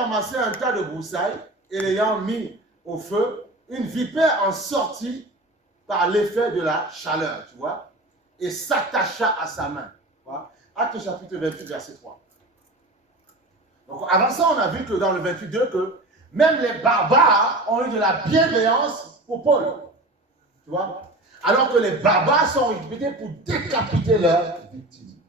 ramassé un tas de broussailles et l'ayant mis au feu, une vipère en sortit par l'effet de la chaleur, tu vois, et s'attacha à sa main. Tu vois. Acte chapitre 28, verset 3. Donc, avant ça, on a vu que dans le 28.2, que même les barbares ont eu de la bienveillance pour Paul. Tu vois? Alors que les barbares sont réputés pour décapiter leurs victimes.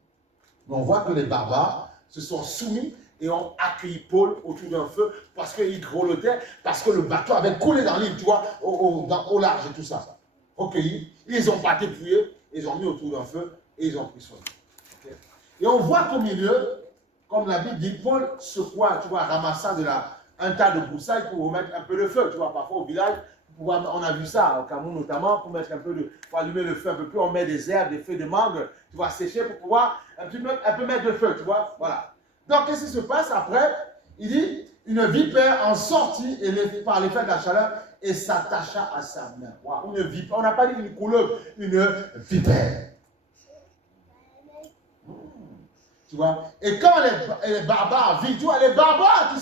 Mais on voit que les barbares se sont soumis et ont accueilli Paul autour d'un feu parce qu'il grelottait, parce que le bateau avait coulé dans l'île, tu vois, au large et tout ça. Recueillis, ils ont pas dépouillé, ils ont mis autour d'un feu et ils ont pris soin. Okay? Et on voit qu'au milieu, comme la Bible dit, Paul secoua, tu vois, ramassant un tas de broussailles pour remettre un peu de feu, tu vois, parfois au village. On a vu ça au Cameroun notamment, pour mettre un peu pour allumer le feu un peu plus, on met des herbes, des feuilles de mangue, tu vois, sécher pour pouvoir un peu mettre de feu, tu vois, voilà. Donc, qu'est-ce qui se passe après? Il dit, une vipère en sortit par l'effet de la chaleur et s'attacha à sa main. Wow, une vipère, on n'a pas dit une couleuvre, une vipère. Tu vois? Et quand les barbares vivent, tu vois, les barbares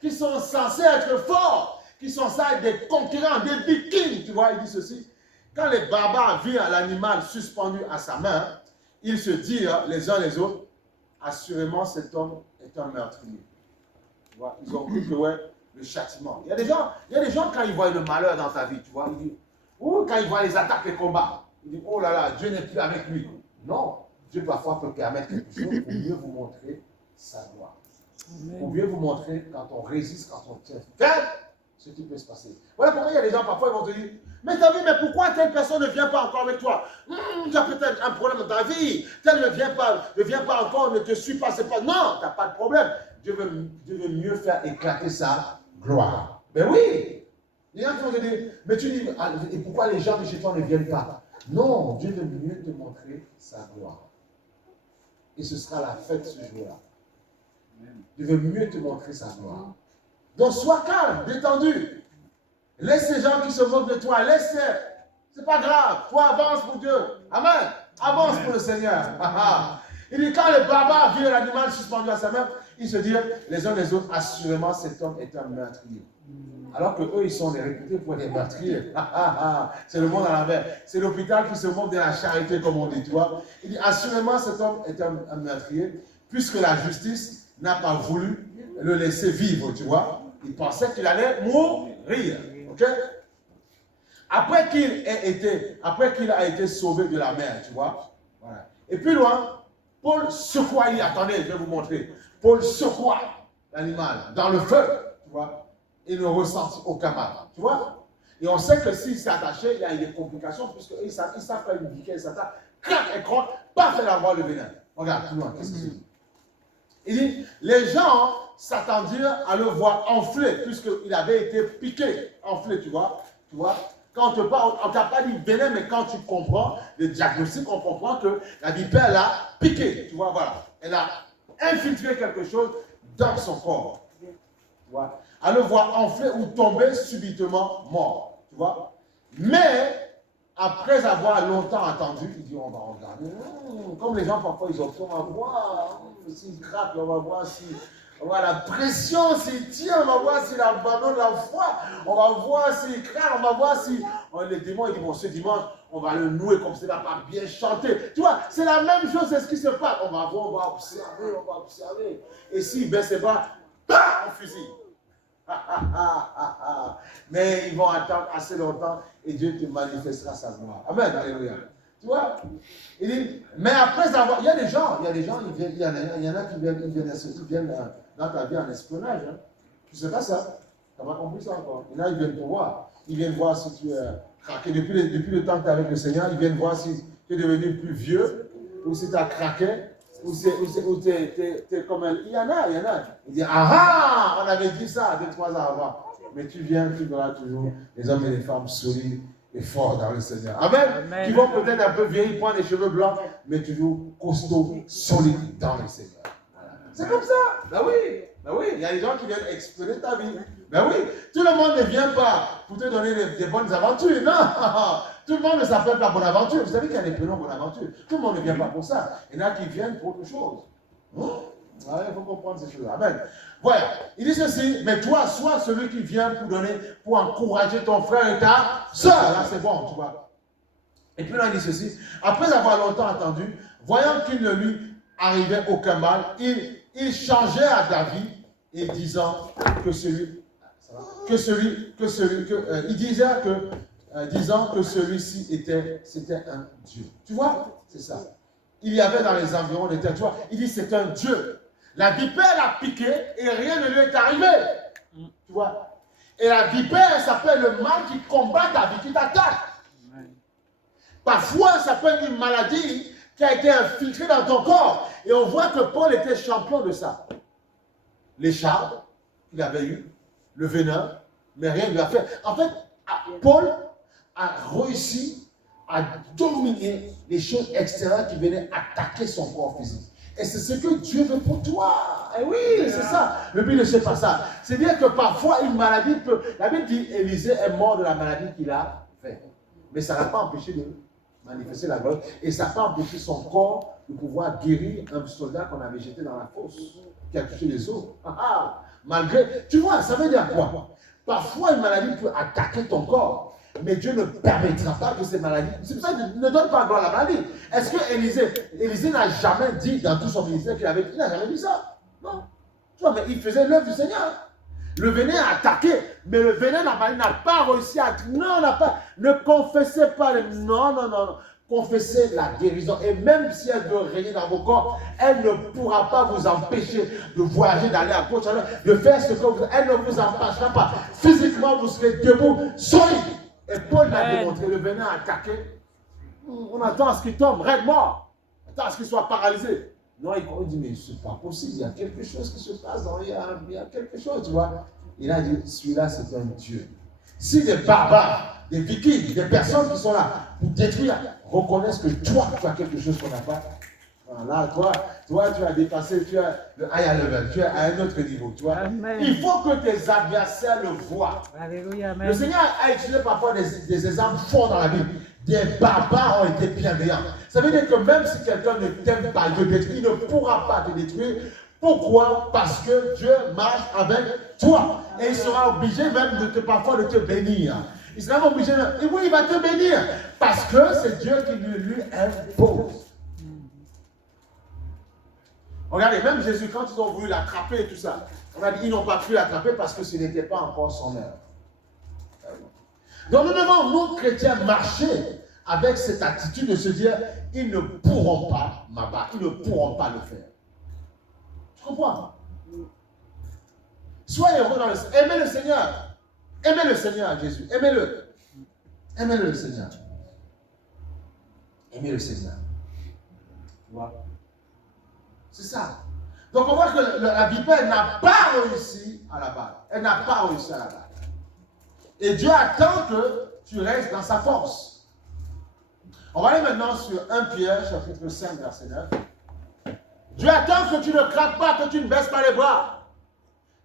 qui sont censés être forts, qui sont ça des concurrents, des vikings, tu vois, il dit ceci. Quand les barbares virent l'animal suspendu à sa main, ils se dirent les uns les autres, assurément cet homme est un meurtrier. Tu vois, ils ont cru que ouais, le châtiment. Il y a des gens quand ils voient le malheur dans ta vie, tu vois, ils disent, ou quand ils voient les attaques, les combats, ils disent, oh là là, Dieu n'est plus avec lui. Non, Dieu parfois peut permettre quelque chose pour mieux vous montrer sa gloire. Pour mieux vous montrer quand on résiste, quand on tient ferme, ce qui peut se passer. Voilà pourquoi il y a des gens, parfois, ils vont te dire, mais t'as vu, mais pourquoi telle personne ne vient pas encore avec toi? Tu as peut-être un problème dans ta vie. Tel ne vient pas encore, ne te suit pas, c'est pas. Non, tu n'as pas de problème. Dieu veut mieux faire éclater sa gloire. Mais oui. Les gens vont te dire, mais tu dis, et pourquoi les gens de chez toi ne viennent pas? Non, Dieu veut mieux te montrer sa gloire. Et ce sera la fête ce jour-là. Dieu veut mieux te montrer sa gloire. Donc sois calme, détendu. Laisse ces gens qui se moquent de toi, laisse-les. C'est pas grave. Toi, avance pour Dieu. Amen. Avance pour le Seigneur. Il dit, quand les barbares virent l'animal suspendu à sa main, ils se dirent les uns les autres, assurément cet homme est un meurtrier. Alors que eux, ils sont réputés pour des meurtriers. C'est le monde à l'envers. C'est l'hôpital qui se moque de la charité, comme on dit, tu vois. Il dit, assurément cet homme est un meurtrier, puisque la justice n'a pas voulu le laisser vivre, tu vois. Il pensait qu'il allait mourir. Ok? Après qu'il a été sauvé de la mer, tu vois. Voilà. Et plus loin, Paul secoua, attendez, je vais vous montrer. Paul secoua l'animal dans le feu, tu vois. Il ne ressentit aucun mal, tu vois. Et on sait que s'il s'est attaché, il y a eu des complications, puisqu'ils savent faire une piquette, ils s'attachent, crac, et croque, paf, elle envoie le venin. Regarde, plus loin, qu'est-ce que c'est? Il dit, les gens s'attendirent à le voir enflé, puisqu'il avait été piqué, enflé, tu vois. Quand on ne t'a pas dit venin, mais quand tu comprends le diagnostic, on comprend que la vipère l'a piqué, tu vois, voilà. Elle a infiltré quelque chose dans son corps, tu vois. À le voir enflé ou tomber subitement mort, tu vois. Mais, après avoir longtemps attendu, il dit, on va regarder. Comme les gens, parfois, ils observent, on va voir s'il craque, on va voir si... On va voir la pression s'il tient, on va voir s'il abandonne la foi, on va voir s'il craque, on va voir si... les démons, ils disent, bon, ce dimanche, on va le nouer comme ça, il va pas bien chanter. Tu vois, c'est la même chose, c'est ce qui se passe. On va voir, on va observer. Et s'il baisse ses bras, bam, on fusille. Mais ils vont attendre assez longtemps et Dieu te manifestera sa gloire. Amen, alléluia. Tu vois? Il dit, mais après avoir... Il y a des gens, il y en a qui viennent dans ta vie en espionnage. Hein. Tu ne sais pas ça. Tu n'as pas compris ça encore. Il y en a, ils viennent te voir. Ils viennent voir si tu es craqué. Depuis le temps que tu es avec le Seigneur, ils viennent voir si tu es devenu plus vieux ou si tu as craqué. Ou tu es comme elle. Il y en a. Il dit, ah, on avait dit ça 2-3 ans avant. Mais tu verras toujours les hommes et les femmes solides et forts dans le Seigneur. Amen. Qui vont peut-être un peu vieillir, prendre les cheveux blancs, mais toujours costauds, solides dans le Seigneur. C'est comme ça. Ben oui. Il y a des gens qui viennent explorer ta vie. Ben oui. Tout le monde ne vient pas pour te donner des bonnes aventures. Non. Tout le monde ne s'appelle pas Bonaventure. Vous savez qu'il y a des prénoms Bonaventure. Tout le monde ne vient pas pour ça. Il y en a qui viennent pour autre chose. Ouais, il faut comprendre ces choses-là. Amen. Voilà. Il dit ceci, mais toi, sois celui qui vient pour donner, pour encourager ton frère et ta soeur. Là, c'est bon, tu vois. Et puis là, il dit ceci, après avoir longtemps attendu, voyant qu'il ne lui arrivait aucun mal, il changeait à David et disant que disant que celui-ci c'était un Dieu. Tu vois, c'est ça. Il y avait dans les environs des terres, tu vois, il dit c'est un Dieu. La vipère l'a piqué et rien ne lui est arrivé. Tu vois. Et la vipère s'appelle le mal qui combat ta vie, qui t'attaque. Parfois, ça peut être une maladie qui a été infiltrée dans ton corps. Et on voit que Paul était champion de ça. L'écharpe qu'il avait eu, le venin, mais rien ne lui a fait. En fait, Paul a réussi à dominer les choses extérieures qui venaient attaquer son corps physique. Et c'est ce que Dieu veut pour toi. Et oui, c'est ça. Le but ne c'est pas ça. C'est-à-dire que parfois, une maladie peut... La Bible dit, Élisée est mort de la maladie qu'il a fait. Mais ça n'a pas empêché de manifester la gloire. Et ça n'a pas empêché son corps de pouvoir guérir un soldat qu'on avait jeté dans la fosse, qui a touché les os. Malgré... Tu vois, ça veut dire quoi? Parfois, une maladie peut attaquer ton corps. Mais Dieu ne permettra pas que ces maladies... C'est pour ça qu'il ne donne pas gloire à la maladie. Est-ce que Élisée n'a jamais dit dans tout son ministère qu'il avait... Il n'a jamais dit ça. Non. Tu vois, mais il faisait l'œuvre du Seigneur. Le venin a attaqué, mais le venin n'a pas réussi à... Non, n'a pas... Ne confessez pas... Non. Confessez la guérison. Et même si elle veut régner dans vos corps, elle ne pourra pas vous empêcher de voyager, d'aller à gauche, de faire ce que vous... Elle ne vous empêchera pas. Physiquement, vous serez debout, solide. Et Paul l'a démontré, le venin a attaqué. On attend à ce qu'il tombe, raide mort. On attend à ce qu'il soit paralysé. Non, il dit, mais c'est pas possible, il y a quelque chose qui se passe, il y a quelque chose, tu vois. Il a dit, celui-là, c'est un Dieu. Si des barbares, des vikings, des personnes qui sont là pour détruire, reconnaissent que toi, tu as quelque chose qu'on n'a pas. Là, toi, tu as dépassé, tu as le high level, tu es à un autre niveau, tu vois. Amen. Il faut que tes adversaires le voient. Alléluia, amen. Le Seigneur a utilisé parfois des exemples forts dans la Bible. Des barbares ont été bienveillants. Ça veut dire que même si quelqu'un ne t'aime pas, il ne pourra pas te détruire. Pourquoi? Parce que Dieu marche avec toi. Et il sera obligé même parfois de te bénir. Il sera obligé de... Et oui, il va te bénir. Parce que c'est Dieu qui lui impose. Regardez, même Jésus, quand ils ont voulu l'attraper et tout ça, on a dit ils n'ont pas pu l'attraper parce que ce n'était pas encore son heure. Donc nous devons, nous chrétiens, marcher avec cette attitude de se dire, ils ne pourront pas m'abattre, ils ne pourront pas le faire. Tu comprends? Soyez heureux dans le Seigneur. Aimez le Seigneur. Aimez le Seigneur, Jésus. Aimez-le. Aimez-le, le Seigneur. Aimez le Seigneur. Tu vois? C'est ça. Donc on voit que la vipère n'a pas réussi à la battre. Elle n'a pas réussi à la battre. Et Dieu attend que tu restes dans sa force. On va aller maintenant sur 1 Pierre, chapitre 5, verset 9. Dieu attend que tu ne craques pas, que tu ne baisses pas les bras.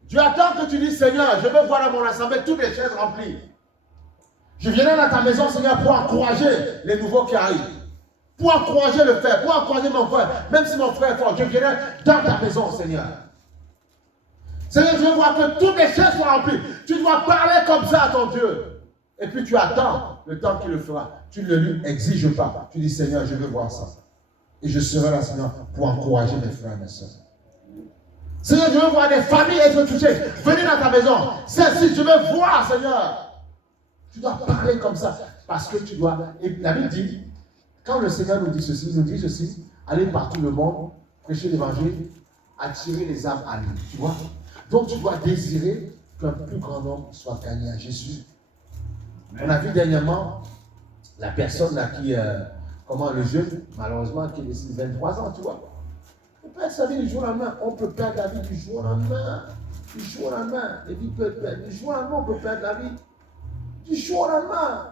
Dieu attend que tu dises, Seigneur, je veux voir dans mon assemblée toutes les chaises remplies. Je viendrai dans ta maison, Seigneur, pour encourager les nouveaux qui arrivent. Pour encourager le frère, pour encourager mon frère. Même si mon frère est fort, je viendrai dans ta maison, Seigneur. Seigneur, je veux voir que toutes les chaises soient remplies. Tu dois parler comme ça à ton Dieu. Et puis tu attends le temps qu'il le fera. Tu ne lui exiges pas. Tu dis, Seigneur, je veux voir ça. Et je serai là, Seigneur, pour encourager mes frères et mes soeurs. Seigneur, je veux voir des familles être touchées. Venez dans ta maison. Celle-ci, je veux voir, Seigneur. Tu dois parler comme ça. Parce que tu dois... Et la Bible dit, quand le Seigneur nous dit ceci, allez partout le monde, prêcher l'évangile, attirer les âmes à lui. Tu vois? Donc tu dois désirer qu'un plus grand nombre soit gagné à Jésus. On a vu dernièrement la personne là qui, le jeune, malheureusement, qui est de 23 ans, tu vois. On peut perdre sa vie du jour au lendemain. On peut perdre la vie du jour au lendemain. Du jour au lendemain. Les vies peuvent perdre. Du jour au lendemain, on peut perdre la vie. Du jour au lendemain.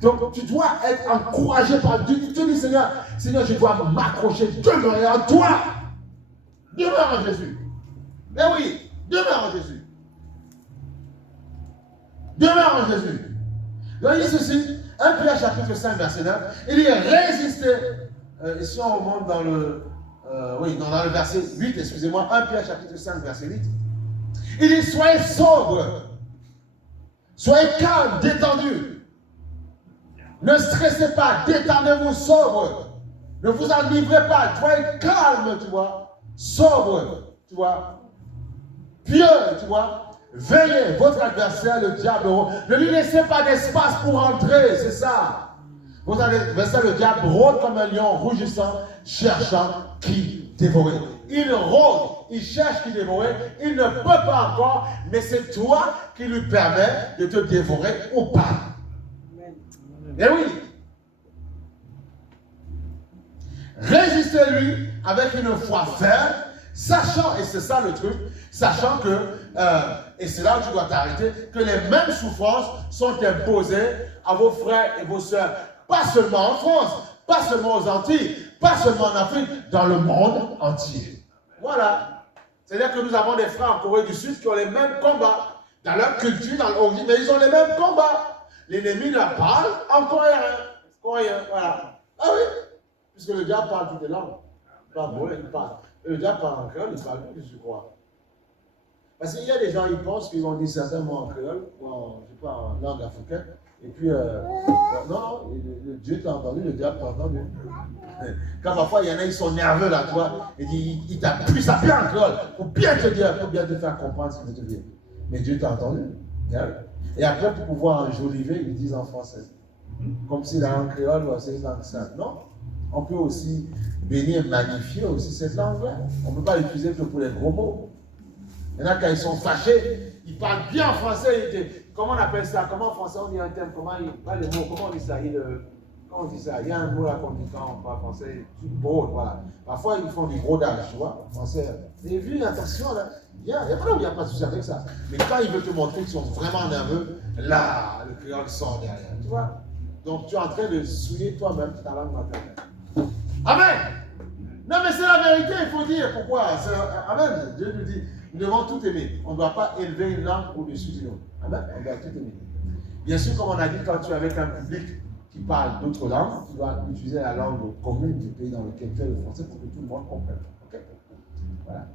Donc tu dois être encouragé par Dieu. Tu dis, Seigneur, je dois m'accrocher, demeurer en toi. Demeure en Jésus. Mais oui, demeure en Jésus. Demeure en Jésus. Donc il dit ceci, 1 Pierre chapitre 5, verset 9, il dit résistez. Ici on remonte dans le oui, dans le verset 8, excusez-moi, 1 Pierre chapitre 5, verset 8. Il dit, soyez sobres, soyez calmes, détendus. Ne stressez pas, détendez-vous sobre. Ne vous en livrez pas, soyez calme, tu vois, sobre, tu vois, pieux, tu vois. Veillez, votre adversaire, le diable, ne lui laissez pas d'espace pour entrer, c'est ça. Votre adversaire, le diable, rôde comme un lion rougissant, cherchant qui dévorer. Il rôde, il cherche qui dévorer, il ne peut pas encore, mais c'est toi qui lui permets de te dévorer ou pas. Eh oui. Résistez-lui avec une foi ferme, sachant, et c'est ça le truc, sachant que, et c'est là où tu dois t'arrêter, que les mêmes souffrances sont imposées à vos frères et vos sœurs. Pas seulement en France, pas seulement aux Antilles, pas seulement en Afrique, dans le monde entier. Voilà. C'est-à-dire que nous avons des frères en Corée du Sud qui ont les mêmes combats, dans leur culture, dans leur mais ils ont les mêmes combats. L'ennemi leur parle en coréen. Coréen, voilà. Ah oui. Puisque le diable parle toutes les langues. Pas vrai, il parle. Le diable parle en créole, il parle plus, je crois. Parce qu'il y a des gens, ils pensent qu'ils ont dit certains mots en créole, ou en, je sais pas, en langue africaine. Et puis, non, le Dieu t'a entendu, le diable t'a entendu. Quand parfois, il y en a, ils sont nerveux là, tu vois. Il t'appuie ça bien en créole, pour bien te dire, pour bien te faire comprendre ce qu'il veut te dire. Mais Dieu t'a entendu. Et après, pour pouvoir enjoliver, ils disent en français. Comme si la langue créole, c'est une langue simple. Non. On peut aussi bénir, magnifier aussi cette langue-là. On ne peut pas l'utiliser que pour les gros mots. Il y en a quand ils sont fâchés, ils parlent bien en français. Comment on appelle ça? Comment en français on dit un terme? Comment pas les mots? Comment on dit ça? Comment on dit ça? Il y a un mot là qu'on dit quand on parle français, tu brodes, voilà. Parfois ils font du brodage, tu vois, en français. Vous avez vu, attention là, il n'y a pas de souci avec ça. Mais quand ils veulent te montrer qu'ils sont vraiment nerveux, là, le créole sort derrière, tu vois. Donc tu es en train de souiller toi-même ta langue maternelle. Amen. Non mais c'est la vérité, il faut dire pourquoi. Amen. Dieu nous dit, nous devons tout aimer. On ne doit pas élever une langue au-dessus d'une autre. Amen. On doit tout aimer. Bien sûr, comme on a dit, quand tu es avec un public qui parle d'autres langues, tu dois utiliser la langue commune du pays dans lequel tu es, le français, pour que tout le monde comprenne. Okay? Voilà.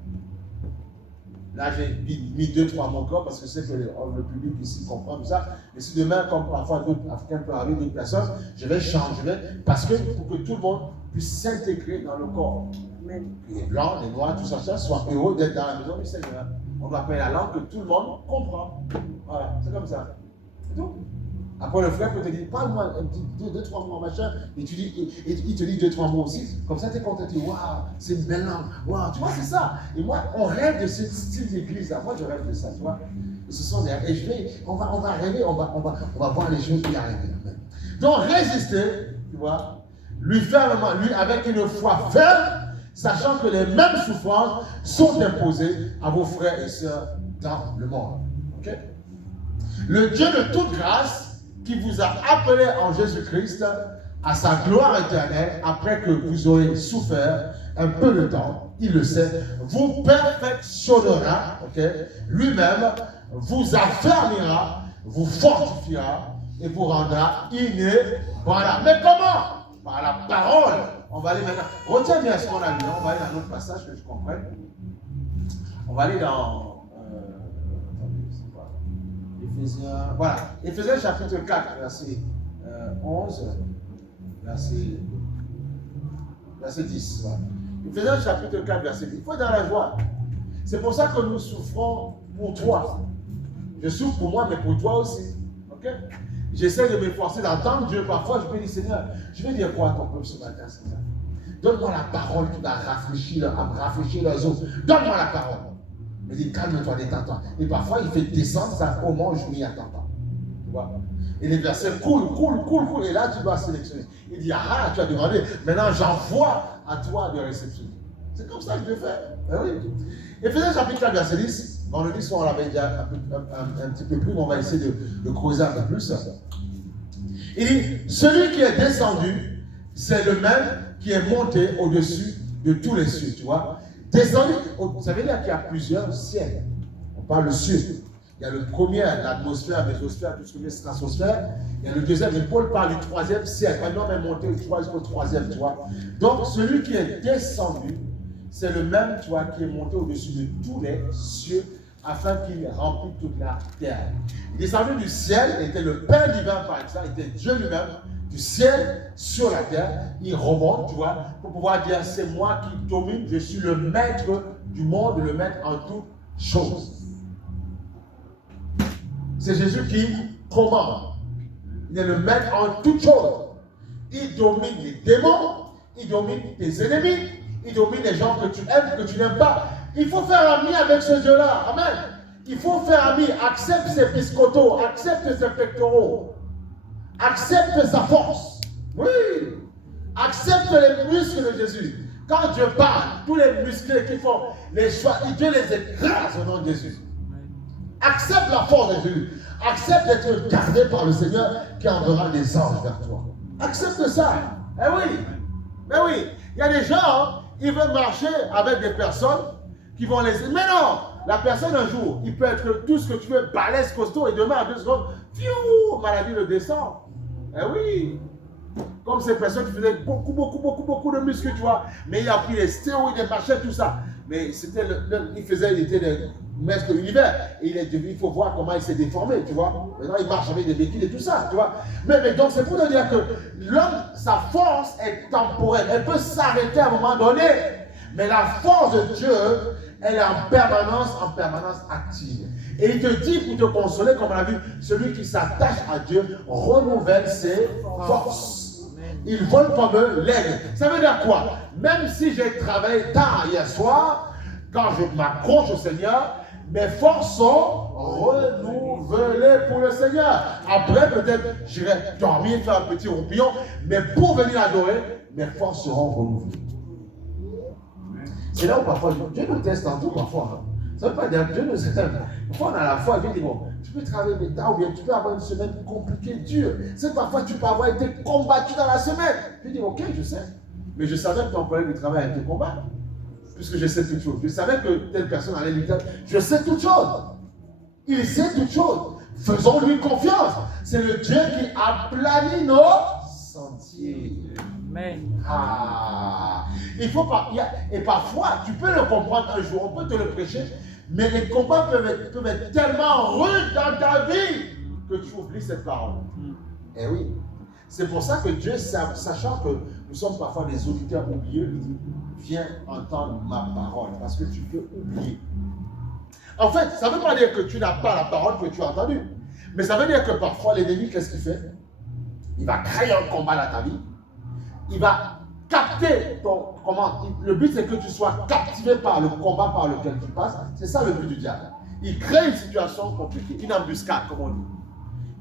Là, j'ai mis 2-3 mots encore parce que c'est que le public ici comprend tout ça. Mais si demain, comme parfois d'autres Africains peuvent arriver, d'autres personnes, je vais changer parce que pour que tout le monde puisse s'intégrer dans le corps. Les blancs, les noirs, tout ça, soient heureux d'être dans la maison du Seigneur. On doit appeler la langue que tout le monde comprend. Voilà, c'est comme ça. C'est tout. Après, le frère peut te dire, parle-moi un petit 2-3 mots, machin, et tu dis, et il te dit 2-3 mots aussi. Comme ça, tu es content, tu dis, waouh, c'est une belle langue. Waouh, tu vois, c'est ça. Et moi, on rêve de ce style d'église-là. Moi, je rêve de ça, tu vois. Et ce sont des. Et on va rêver, on va voir les choses qui arrivent. Donc, résister, tu vois, lui fermement, lui avec une foi ferme, sachant que les mêmes souffrances sont imposées à vos frères et sœurs dans le monde. Ok? Le Dieu de toute grâce, qui vous a appelé en Jésus-Christ à sa gloire éternelle, après que vous aurez souffert un peu de temps, il le sait, vous perfectionnera, okay? Lui-même vous affermira, vous fortifiera et vous rendra inébranlable. Mais comment? Par la parole. On va aller maintenant. Retiens bien ce qu'on a lu. On va aller dans un autre passage que je comprenne. On va aller dans Éphésiens, voilà, Éphésiens chapitre 4, verset 11, verset 10. Voilà. Éphésiens chapitre 4, verset 10. Il faut être dans la joie. C'est pour ça que nous souffrons pour toi. Je souffre pour moi, mais pour toi aussi. Okay? J'essaie de m'efforcer d'entendre Dieu. Parfois, je peux dire, Seigneur, je vais dire quoi à ton peuple ce matin, Seigneur? Donne-moi la parole qui va rafraîchir leurs os. Donne-moi la parole. Il dit, calme-toi, détends-toi. Et parfois, il fait descendre ça au moment où je m'y attends pas. Tu vois? Et les versets coulent. Et là, tu dois sélectionner. Il dit, ah, tu as demandé. Maintenant, j'envoie à toi de réceptionner. C'est comme ça que je fais. Oui. Éphésiens chapitre 4, verset 10. Dans le 10, on l'avait déjà un petit peu plus, mais on va essayer de creuser un peu plus. Il dit, celui qui est descendu, c'est le même qui est monté au-dessus de tous les cieux. Tu vois? Descendu, ça veut dire qu'il y a plusieurs ciels. On parle de cieux. Il y a le premier, l'atmosphère, la mésosphère, tout ce qui est stratosphère. Il y a le deuxième, et Paul parle du 3e ciel. Quand l'homme est monté au 3e, tu vois. Donc, celui qui est descendu, c'est le même, tu vois, qui est monté au-dessus de tous les cieux afin qu'il remplisse toute la terre. Il descendait du ciel, il était le Père divin par exemple, il était Dieu lui-même, du ciel sur la terre. Il remonte, tu vois, pour pouvoir dire c'est moi qui domine, je suis le maître du monde, le maître en toutes choses. C'est Jésus qui commande. Il est le maître en toutes choses. Il domine les démons, il domine tes ennemis, il domine les gens que tu aimes, que tu n'aimes pas. Il faut faire ami avec ce Dieu-là. Amen. Il faut faire ami. Accepte ses biscottos, accepte ses pectoraux, accepte sa force. Oui. Accepte les muscles de Jésus. Quand Dieu parle, tous les muscles qui font les choix, Dieu les écrase au nom de Jésus. Accepte la force de Jésus. Accepte d'être gardé par le Seigneur qui enverra des anges vers toi. Accepte ça. Eh oui. Mais oui. Il y a des gens, ils veulent marcher avec des personnes qui vont les... Mais non. La personne un jour, il peut être tout ce que tu veux, balèze, costaud, et demain, en 2 secondes, fiou, maladie le descend. Eh oui. Comme ces personnes qui faisaient beaucoup de muscles, tu vois. Mais il a pris les stéroïdes, des machins, tout ça. Mais c'était il était le maître de l'univers. Et il faut voir comment il s'est déformé, tu vois. Maintenant, il marche avec des béquilles et tout ça, tu vois. Mais donc, c'est pour te dire que l'homme, sa force est temporelle. Elle peut s'arrêter à un moment donné. Mais la force de Dieu, elle est en permanence active. Et il te dit pour te consoler, comme on a vu, celui qui s'attache à Dieu renouvelle ses forces. Il vole comme l'aigle. Ça veut dire quoi? Même si j'ai travaillé tard hier soir, quand je m'accroche au Seigneur, mes forces sont renouvelées pour le Seigneur. Après, peut-être, j'irai dormir, faire un petit roupillon, mais pour venir adorer, mes forces seront renouvelées. C'est là où parfois, Dieu nous teste en tout parfois. Hein. Ça ne veut pas dire que Dieu nous aime. Parfois, on a la foi, Dieu dit, bon, tu peux travailler mes temps, ou bien tu peux avoir une semaine compliquée, dure. C'est parfois tu peux avoir été combattu dans la semaine. Je dis, ok, je sais. Mais je savais que ton collègue de travail a été combattu. Puisque je sais toutes choses. Je savais que telle personne allait lui dire, je sais toutes choses. Il sait toutes choses. Faisons-lui confiance. C'est le Dieu qui aplani nos sentiers. Amen. Ah. Il faut pas. Et parfois, tu peux le comprendre un jour, on peut te le prêcher, mais les combats peuvent être tellement rudes dans ta vie que tu oublies cette parole. Eh oui. C'est pour ça que Dieu, sachant que nous sommes parfois des auditeurs oublieux, il dit, viens entendre ma parole, parce que tu peux oublier. En fait, ça ne veut pas dire que tu n'as pas la parole que tu as entendue, mais ça veut dire que parfois l'ennemi, qu'est-ce qu'il fait? Il va créer un combat dans ta vie, il va capter ton... Le but, c'est que tu sois captivé par le combat par lequel tu passes. C'est ça le but du diable. Il crée une situation compliquée, une embuscade, comme on dit.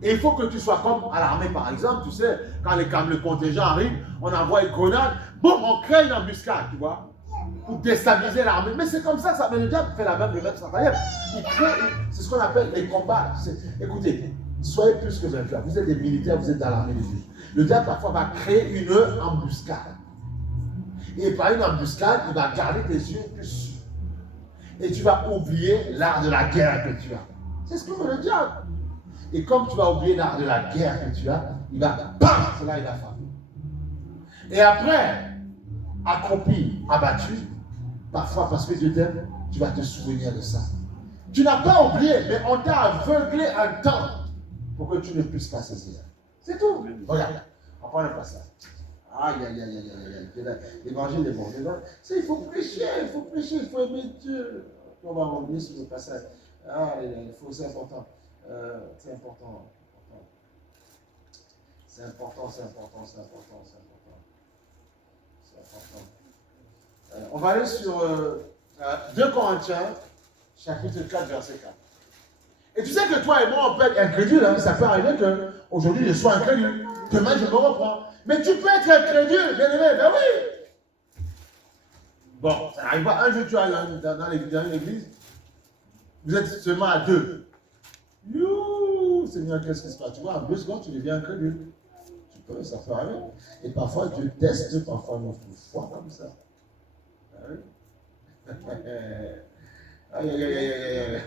Et il faut que tu sois comme à l'armée, par exemple, tu sais, quand le contingent arrive, on envoie une grenade, boum, on crée une embuscade, tu vois, pour déstabiliser l'armée. Mais c'est comme ça, le diable fait la même, le même travail. Il crée, c'est ce qu'on appelle les combats. Écoutez, soyez plus que vainqueurs. Vous êtes des militaires, vous êtes dans l'armée de Dieu. Le diable, parfois, va créer une embuscade. Et par une embuscade, il va garder tes yeux dessus. Et tu vas oublier l'art de la guerre que tu as. C'est ce que veut le diable. Et comme tu vas oublier l'art de la guerre que tu as, il va, bam, c'est là il a frappé. Et après, accroupi, abattu, parfois parce que Dieu t'aime, tu vas te souvenir de ça. Tu n'as pas oublié, mais on t'a aveuglé un temps pour que tu ne puisses pas saisir. C'est tout. Regarde, on prend le passage. Aïe, aïe, aïe, aïe, aïe, aïe. L'évangile est bon. Il faut prêcher, il faut aimer Dieu. On va revenir sur le passage. Ah, c'est important. C'est important. C'est important. On va aller sur 2 Corinthiens, chapitre 4, verset 4. Et tu sais que toi et moi, on peut être incrédule. Hein? Ça peut arriver qu'aujourd'hui, je sois incrédule. Demain, je me reprends. Mais tu peux être incrédule, bien aimé. Ben oui. Bon, ça n'arrive pas. Un jour, tu es dans l'église. Vous êtes seulement à 2. Youh, Seigneur, qu'est-ce qui se passe? Tu vois, en 2 secondes, tu deviens incrédule. Tu peux, ça peut arriver. Et parfois, Dieu teste parfois notre foi comme ça. Ah oui. Aïe, aïe, aïe, aïe, aïe.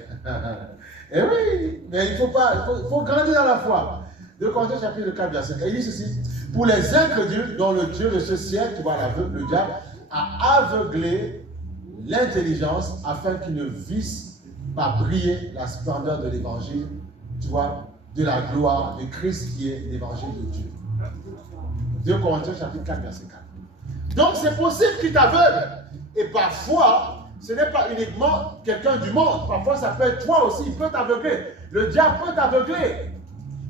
Eh oui, mais il faut grandir dans la foi. 2 Corinthiens chapitre 4, verset 4. Il dit ceci. Pour les incrédules dont le Dieu de ce siècle, tu vois, le diable, a aveuglé l'intelligence afin qu'ils ne vissent pas briller la splendeur de l'évangile, tu vois, de la gloire de Christ qui est l'évangile de Dieu. 2 Corinthiens chapitre 4, verset 4. Donc c'est possible qu'il t'aveugle. Et parfois, ce n'est pas uniquement quelqu'un du monde. Parfois, ça peut être toi aussi. Il peut t'aveugler. Le diable peut t'aveugler.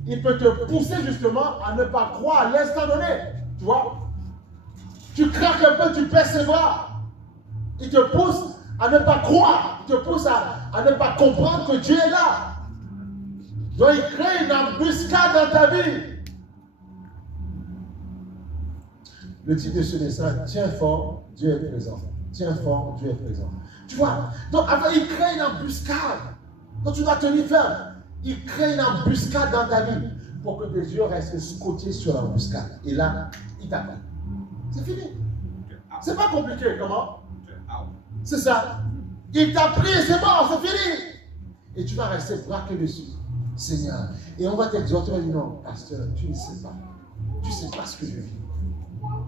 Il peut te pousser justement à ne pas croire à l'instant donné. Tu vois? Tu craques un peu, tu perds ses bras. Il te pousse à ne pas croire. Il te pousse à ne pas comprendre que Dieu est là. Donc il crée une embuscade dans ta vie. Le titre de ce dessin, tiens fort, Dieu est présent. Tiens fort, Dieu est présent. Tu vois? Donc après, il crée une embuscade. Donc tu dois tenir ferme. Il crée une embuscade dans ta vie pour que tes yeux restent scotchés sur l'embuscade. Et là, il t'appelle. C'est fini. C'est pas compliqué, comment? C'est ça. Il t'a pris et c'est bon, c'est fini. Et tu vas rester braqué dessus. Seigneur. Et on va t'exhorter, on va dire non, pasteur, tu ne sais pas. Tu ne sais pas ce que je vis.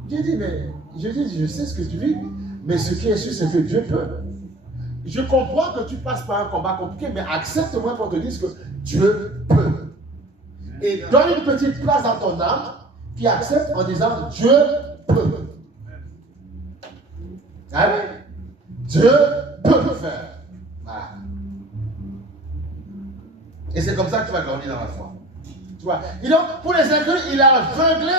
Je sais ce que tu vis, mais ce qui est sûr, c'est que Dieu peut. Je comprends que tu passes par un combat compliqué, mais accepte-moi pour te dire que Dieu peut. Et donne une petite place dans ton âme qui accepte en disant Dieu peut. Ah oui? Dieu peut le faire. Voilà. Et c'est comme ça que tu vas grandir dans la foi. Tu vois? Et donc, pour les inconnus, il a aveuglé,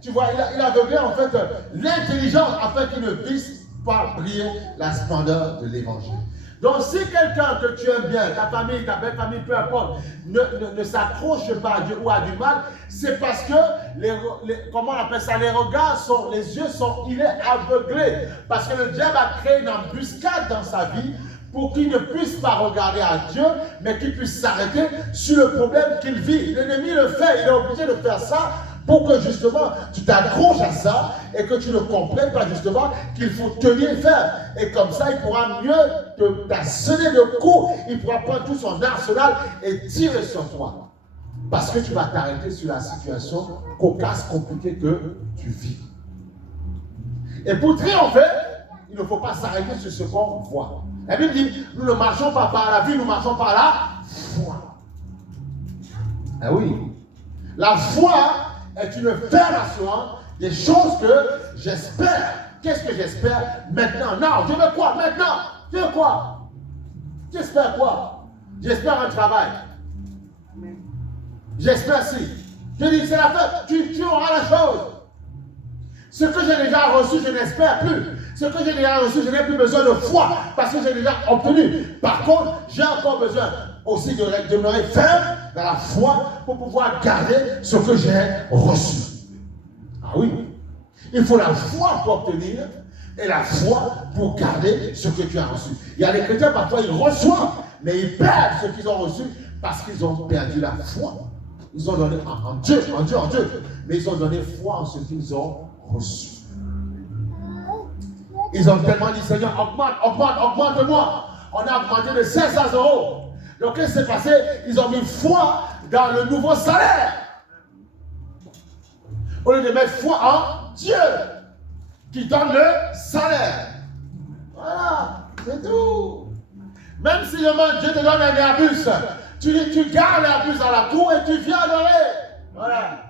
tu vois, il a aveuglé en fait l'intelligence afin qu'il ne puisse pas briller la splendeur de l'évangile. Donc, si quelqu'un que tu aimes bien, ta famille, ta belle famille, peu importe, ne s'accroche pas à Dieu ou a du mal, c'est parce que, comment on appelle ça, les regards sont, les yeux sont, il est aveuglé. Parce que le diable a créé une embuscade dans sa vie pour qu'il ne puisse pas regarder à Dieu, mais qu'il puisse s'arrêter sur le problème qu'il vit. L'ennemi le fait, il est obligé de faire ça pour que justement tu t'accroches à ça et que tu ne comprennes pas justement qu'il faut tenir ferme. Et comme ça, il pourra mieux t'assener de coups, il pourra prendre tout son arsenal et tirer sur toi. Parce que tu vas t'arrêter sur la situation cocasse, compliquée que tu vis. Et pour triompher, il ne faut pas s'arrêter sur ce qu'on voit. La Bible dit, nous ne marchons pas par la vue, nous marchons par la foi. Ah oui. La foi est une ferme assurance des choses que j'espère. Qu'est-ce que j'espère maintenant? Non, je veux quoi maintenant? Je veux quoi? J'espère quoi? J'espère un travail. J'espère si. Je dis, c'est la fête, tu auras la chose. Ce que j'ai déjà reçu, je n'espère plus. Ce que j'ai déjà reçu, je n'ai plus besoin de foi parce que j'ai déjà obtenu. Par contre, j'ai encore besoin aussi de demeurer ferme dans la foi pour pouvoir garder ce que j'ai reçu. Ah oui. Il faut la foi pour obtenir et la foi pour garder ce que tu as reçu. Il y a des chrétiens, parfois, ils reçoivent, mais ils perdent ce qu'ils ont reçu parce qu'ils ont perdu la foi. Ils ont donné en Dieu, mais ils ont donné foi en ce qu'ils ont reçu. Ils ont tellement dit, Seigneur, augmente-moi. On a augmenté de 500 €. Donc, qu'est-ce qui s'est passé? Ils ont mis foi dans le nouveau salaire. Au lieu de mettre foi en Dieu, qui donne le salaire. Voilà, c'est tout. Même si demain Dieu te donne un Airbus, tu gardes l'Airbus dans la cour et tu viens adorer. Voilà.